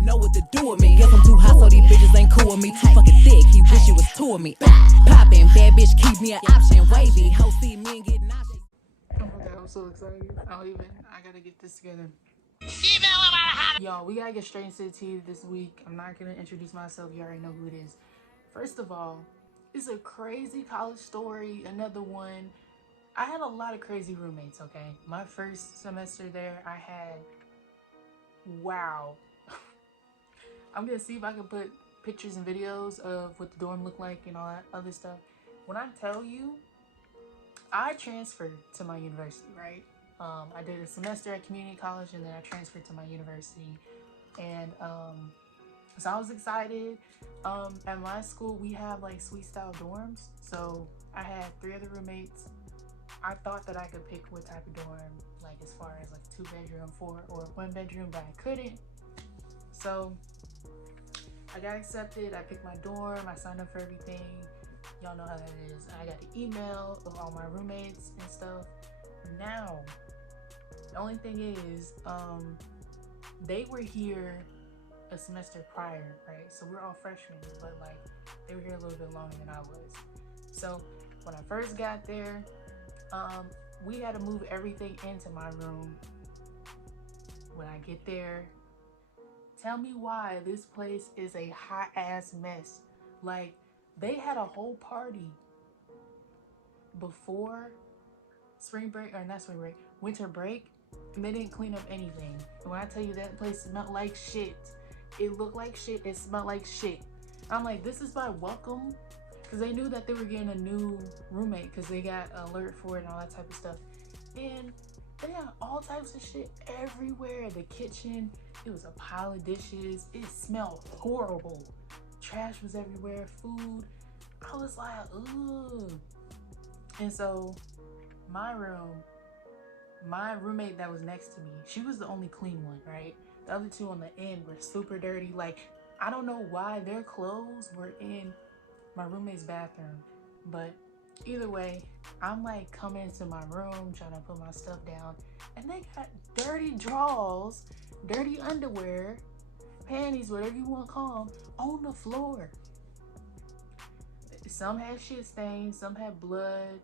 even know what to do with me. Guess I'm too hot, so these bitches ain't cool with me. Too fucking thick, he wish it was two of me. Poppin', bad bitch, keep me an option. Wavy, ho, see me and get nauseous. Oh my god, I'm so excited. I gotta get this together. Y'all, we gotta get straight into the tea this week. I'm not gonna introduce myself, you already know who it is. First of all, it's a crazy college story, another one. I had a lot of crazy roommates, okay? My first semester there, I had, wow. I'm gonna see if I can put pictures and videos of what the dorm looked like and all that other stuff. When I tell you, I transferred to my university, right? I did a semester at community college and then I transferred to my university. And so I was excited. At my school, we have like suite style dorms. So I had 3 other roommates. I thought that I could pick what type of dorm, like as far as like 2-bedroom, 4 or 1 bedroom, but I couldn't. So I got accepted. I picked my dorm. I signed up for everything. Y'all know how that is. I got the email of all my roommates and stuff. Now, the only thing is, they were here a semester prior, right? So we're all freshmen, but like they were here a little bit longer than I was. So when I first got there, we had to move everything into my room. When I get there, tell me why this place is a hot ass mess. Like, they had a whole party before spring break, or not spring break, winter break, and they didn't clean up anything. And when I tell you that place smelled like shit, it looked like shit, it smelled like shit. I'm like, this is my welcome? Because they knew that they were getting a new roommate because they got an alert for it and all that type of stuff. And they had all types of shit everywhere. The kitchen, it was a pile of dishes. It smelled horrible. Trash was everywhere, food. I was like, ugh. And so my room, my roommate that was next to me, she was the only clean one, right? The other 2 on the end were super dirty. Like, I don't know why their clothes were in my roommate's bathroom, but either way, I'm like coming into my room trying to put my stuff down, and they got dirty drawers, dirty underwear, panties, whatever you want to call them, on the floor. Some had shit stains, some had blood.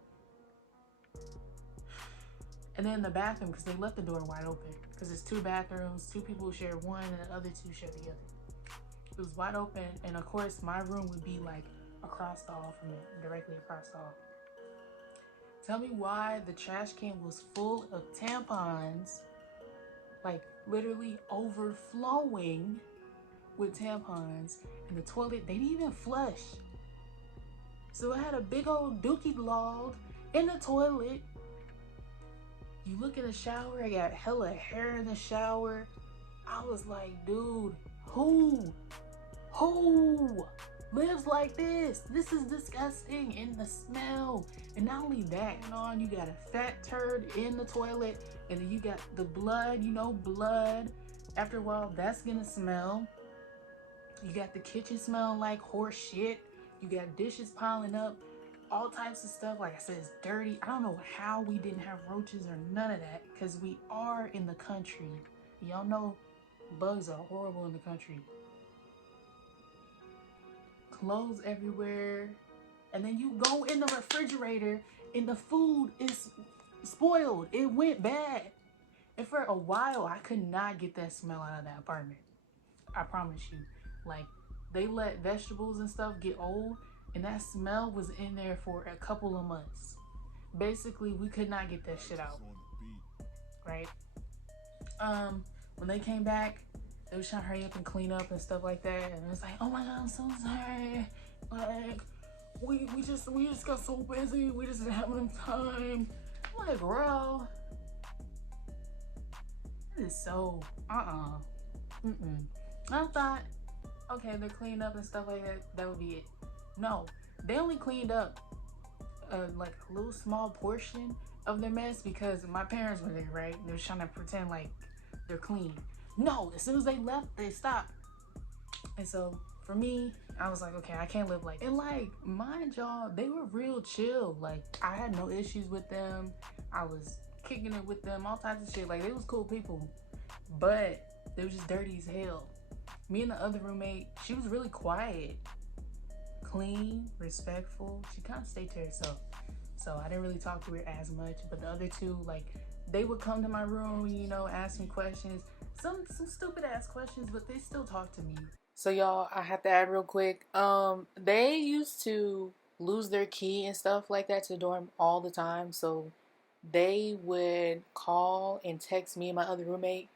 And then the bathroom, because they left the door wide open, because it's 2 bathrooms, 2 people share one and the other 2 share the other. It was wide open, and of course my room would be like across the hall from it, directly across the hall. Tell me why the trash can was full of tampons, like literally overflowing with tampons, and the toilet, they didn't even flush. So it had a big old dookie log in the toilet. You look in the shower, I got hella hair in the shower. I was like, dude, who lives like this? This is disgusting. And the smell. And not only that, you got a fat turd in the toilet, and then you got the blood, blood. After a while, that's gonna smell. You got the kitchen smelling like horse shit. You got dishes piling up, all types of stuff. Like I said, it's dirty. I don't know how we didn't have roaches or none of that, because we are in the country. Y'all know bugs are horrible in the country. Clothes everywhere. And then you go in the refrigerator and the food is spoiled. It went bad. And for a while, I could not get that smell out of that apartment. I promise you. Like, they let vegetables and stuff get old, and that smell was in there for a couple of months. Basically, we could not get that shit out. Right? When they came back, they was trying to hurry up and clean up and stuff like that. And it was like, oh my God, I'm so sorry. Like, we just got so busy. We just didn't have enough time. I'm like, girl, it is so, I thought, okay, they're cleaning up and stuff like that. That would be it. No, they only cleaned up like a little small portion of their mess because my parents were there, right? They were trying to pretend like they're clean. No, as soon as they left, they stopped. And so for me, I was like, okay, I can't live like that. And like, mind y'all, they were real chill. Like, I had no issues with them. I was kicking it with them, all types of shit. Like, they was cool people, but they was just dirty as hell. Me and the other roommate, she was really quiet, clean, respectful. She kind of stayed to herself, so I didn't really talk to her as much. But the other two, like, they would come to my room, you know, ask me questions, some stupid ass questions, but they still talk to me. So y'all, I have to add real quick. They used to lose their key and stuff like that to the dorm all the time. So they would call and text me and my other roommate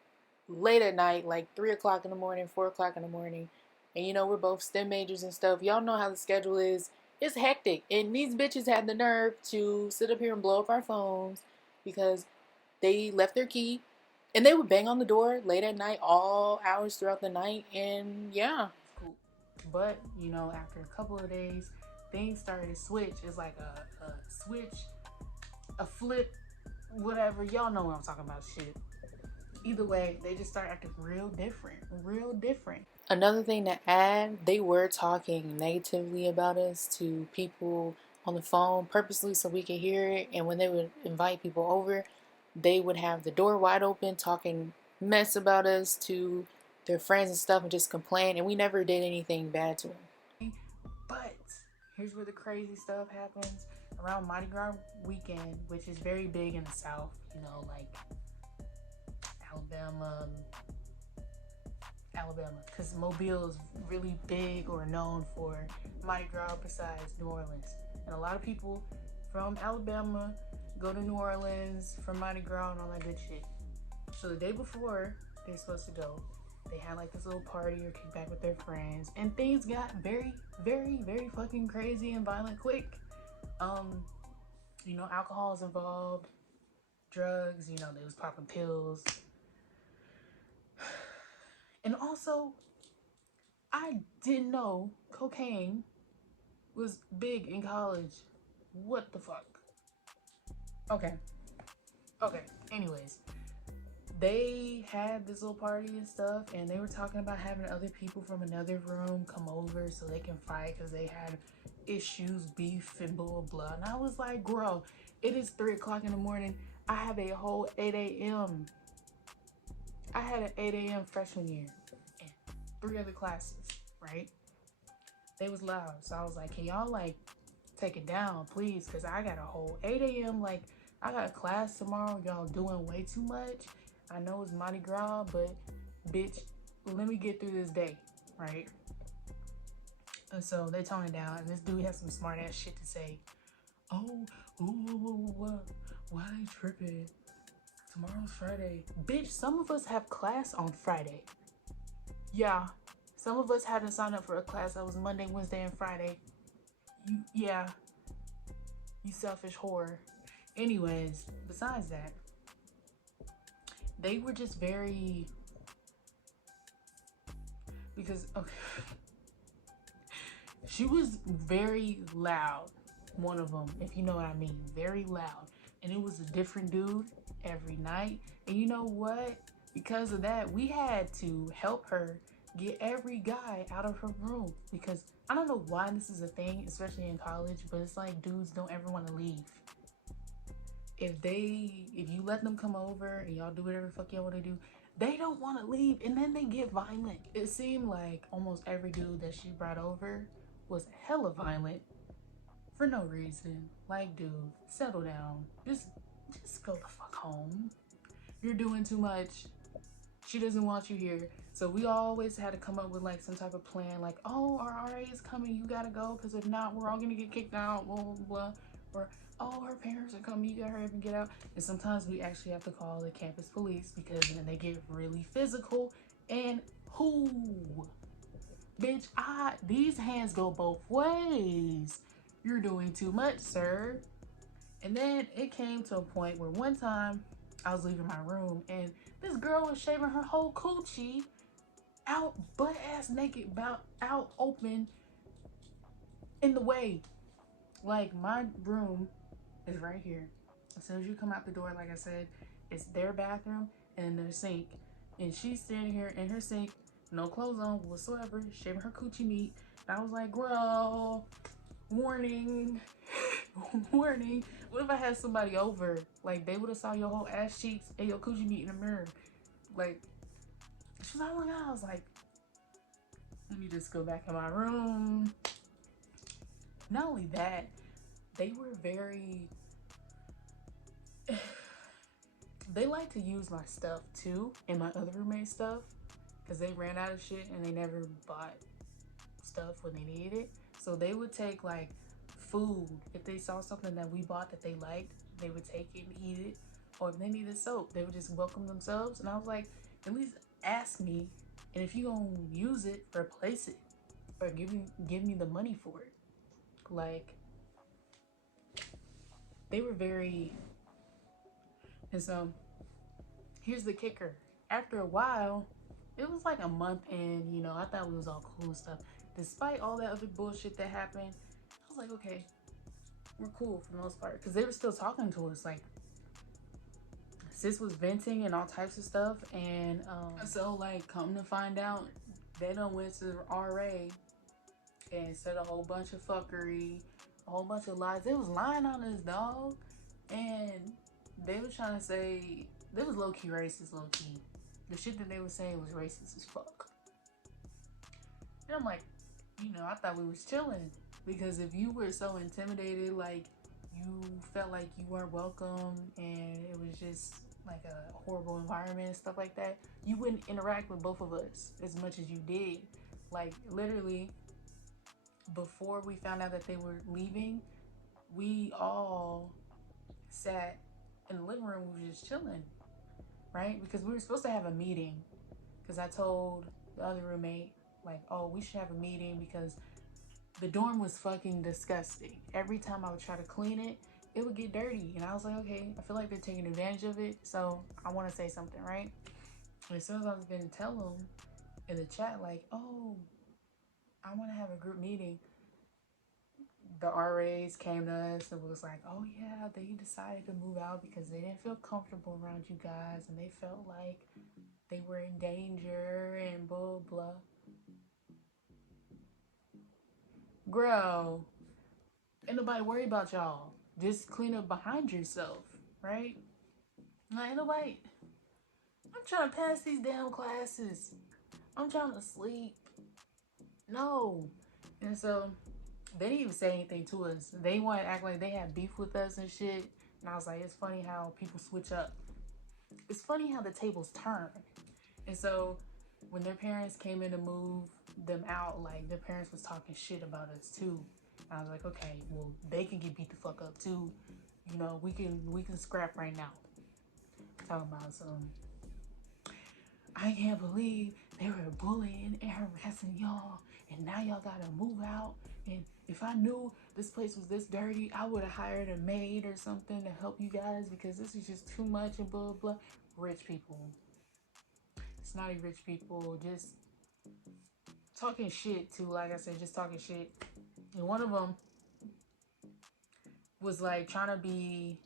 late at night, like 3 o'clock in the morning, 4 o'clock in the morning. And you know, we're both STEM majors and stuff. Y'all know how the schedule is. It's hectic. And these bitches had the nerve to sit up here and blow up our phones because they left their key. And they would bang on the door late at night, all hours throughout the night. And yeah. Cool. But, you know, after a couple of days, things started to switch. It's like a switch, a flip, whatever. Y'all know what I'm talking about, shit. Either way, they just start acting real different. Another thing to add, they were talking negatively about us to people on the phone purposely so we could hear it. And when they would invite people over, they would have the door wide open talking mess about us to their friends and stuff and just complain. And we never did anything bad to them. But here's where the crazy stuff happens. Around Mardi Gras weekend, which is very big in the South, you know, like Alabama, because Mobile is really big or known for Mardi Gras besides New Orleans. And a lot of people from Alabama go to New Orleans for Mardi Gras and all that good shit. So the day before they're supposed to go, they had like this little party or kickback with their friends, and things got very fucking crazy and violent quick. You know, alcohol is involved, drugs, you know, they was popping pills. And also, I didn't know cocaine was big in college. What the fuck? Okay. Anyways, they had this little party and stuff, and they were talking about having other people from another room come over so they can fight because they had issues, beef, and blah blah. And I was like, girl, it is 3 o'clock in the morning. I have a whole 8 a.m. I had an 8 a.m. freshman year and 3 other classes, right? They was loud. So I was like, can y'all like take it down, please? Because I got a whole 8 a.m. Like, I got a class tomorrow. Y'all doing way too much. I know it's Mardi Gras, but bitch, let me get through this day, right? And so they tone it down, and this dude has some smart ass shit to say. Oh, why they tripping? Tomorrow's Friday. Bitch, some of us have class on Friday. Yeah, some of us hadn't signed up for a class that was Monday, Wednesday, and Friday. You selfish whore. Anyways, besides that, they were just very, because okay, she was very loud, one of them, if you know what I mean, very loud. And it was a different dude every night. And you know what? Because of that, we had to help her get every guy out of her room, because I don't know why this is a thing, especially in college, but it's like dudes don't ever want to leave. If you let them come over and y'all do whatever the fuck y'all want to do, they don't want to leave, and then they get violent. It seemed like almost every dude that she brought over was hella violent for no reason. Like, dude, settle down. Just go the fuck home. You're doing too much. She doesn't want you here. So we always had to come up with like some type of plan, like, oh, our RA is coming, you gotta go, because if not, we're all gonna get kicked out, blah blah blah. Or, oh, her parents are coming, you gotta hurry up and get out. And sometimes we actually have to call the campus police, because then they get really physical. And who? Bitch, these hands go both ways. You're doing too much, sir. And then it came to a point where one time I was leaving my room and this girl was shaving her whole coochie out, butt ass naked, out open in the way. Like, my room is right here. As soon as you come out the door, like I said, it's their bathroom and their sink. And she's standing here in her sink, no clothes on whatsoever, shaving her coochie meat. And I was like, girl, warning. Warning. What if I had somebody over? Like, they would have saw your whole ass cheeks and your coochie meat in the mirror. Like, she's like, oh my god. I was like, Let me just go back in my room. Not only that, they were very they like to use my stuff too, and my other roommate's stuff, because they ran out of shit and they never bought stuff when they needed it. So they would take like food. If they saw something that we bought that they liked, they would take it and eat it. Or if they needed soap, they would just welcome themselves. And I was like, at least ask me, and if you gonna use it, replace it, or give me the money for it. Like, they were very. And so here's the kicker. After a while, it was like a month in, you know, I thought we was all cool and stuff. Despite all that other bullshit that happened, I was like, okay, we're cool for the most part. Because they were still talking to us. Like, sis was venting and all types of stuff. And so, like, come to find out, they done went to RA and said a whole bunch of fuckery, a whole bunch of lies. They was lying on us, dog. And they was trying to say, they was low-key racist, low-key. The shit that they was saying was racist as fuck. And I'm like, you know, I thought we was chilling. Because if you were so intimidated, like, you felt like you weren't welcome and it was just like a horrible environment and stuff like that, you wouldn't interact with both of us as much as you did. Like, literally, before we found out that they were leaving, we all sat in the living room. We were just chilling, right? Because we were supposed to have a meeting. Because I told the other roommate, like, oh, we should have a meeting because the dorm was fucking disgusting. Every time I would try to clean it, it would get dirty. And I was like, okay, I feel like they're taking advantage of it. So I want to say something, right? And as soon as I was going to tell them in the chat, like, oh, I want to have a group meeting, the RAs came to us and was like, oh yeah, they decided to move out because they didn't feel comfortable around you guys and they felt like they were in danger and blah blah. Girl, ain't nobody worry about y'all. Just clean up behind yourself, right? Like, ain't nobody. I'm trying to pass these damn classes. I'm trying to sleep. No. And so they didn't even say anything to us. They want to act like they had beef with us and shit. And I was like, it's funny how people switch up. It's funny how the tables turn. And so when their parents came in to move them out, like, their parents was talking shit about us too. And I was like, okay, well, they can get beat the fuck up too. You know, we can scrap right now. Talking about some, I can't believe they were bullying and harassing y'all, and now y'all gotta move out. And if I knew this place was this dirty, I would have hired a maid or something to help you guys because this is just too much and blah blah. Rich people, snotty rich people, just talking shit too. Like I said, just talking shit. And one of them was like trying to be,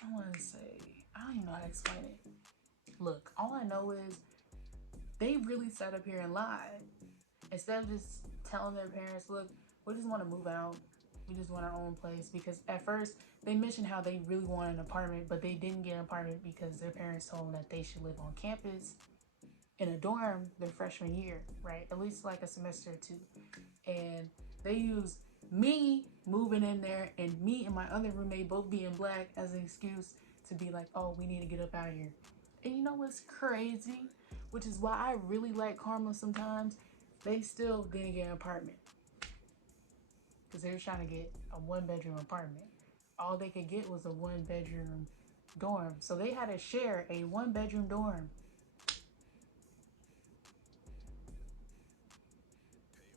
I want to say, I don't even know how to explain it. Look, all I know is they really sat up here and lied. Instead of just telling their parents, look, we just want to move out. We just want our own place. Because at first, they mentioned how they really wanted an apartment, but they didn't get an apartment because their parents told them that they should live on campus in a dorm their freshman year, right? At least like a semester or two. And they used me moving in there and me and my other roommate both being black as an excuse to be like, oh, we need to get up out of here. And you know what's crazy? Which is why I really like Karma sometimes. They still didn't get an apartment. Because they were trying to get a 1-bedroom apartment. All they could get was a 1-bedroom dorm. So they had to share a 1-bedroom dorm.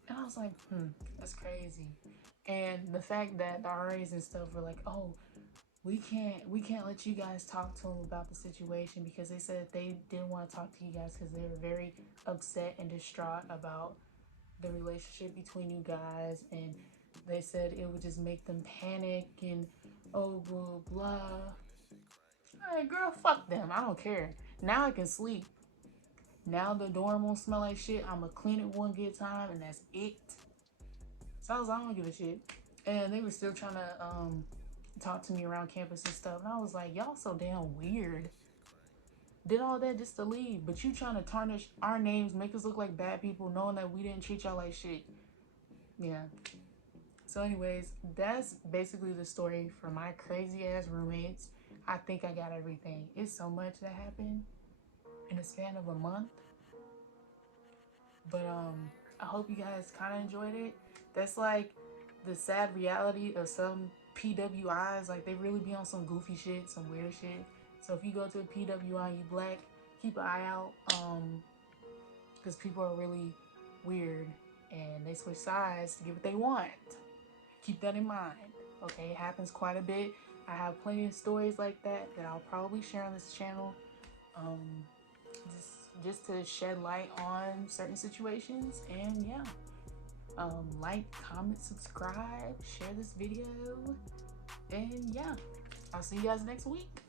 And I was like, that's crazy. And the fact that the RAs and stuff were like, oh, we can't let you guys talk to them about the situation because they said they didn't want to talk to you guys because they were very upset and distraught about the relationship between you guys, and they said it would just make them panic and oh blah blah. All right, girl, fuck them. I don't care. Now I can sleep. Now the dorm won't smell like shit. I'ma clean it one good time and that's it. So I don't give a shit. And they were still trying to talk to me around campus and stuff. And I was like, y'all so damn weird. did all that just to leave. But you trying to tarnish our names, make us look like bad people, knowing that we didn't treat y'all like shit. Yeah. So anyways, that's basically the story for my crazy ass roommates. I think I got everything. It's so much that happened in the span of a month. But I hope you guys kind of enjoyed it. That's like the sad reality of some PWIs. Like, they really be on some goofy shit, some weird shit. So if you go to a PWI and you black, keep an eye out, because people are really weird and they switch sides to get what they want. Keep that in mind. Okay, it happens quite a bit. I have plenty of stories like that I'll probably share on this channel, just to shed light on certain situations. And yeah, like, comment, subscribe, share this video, and yeah, I'll see you guys next week.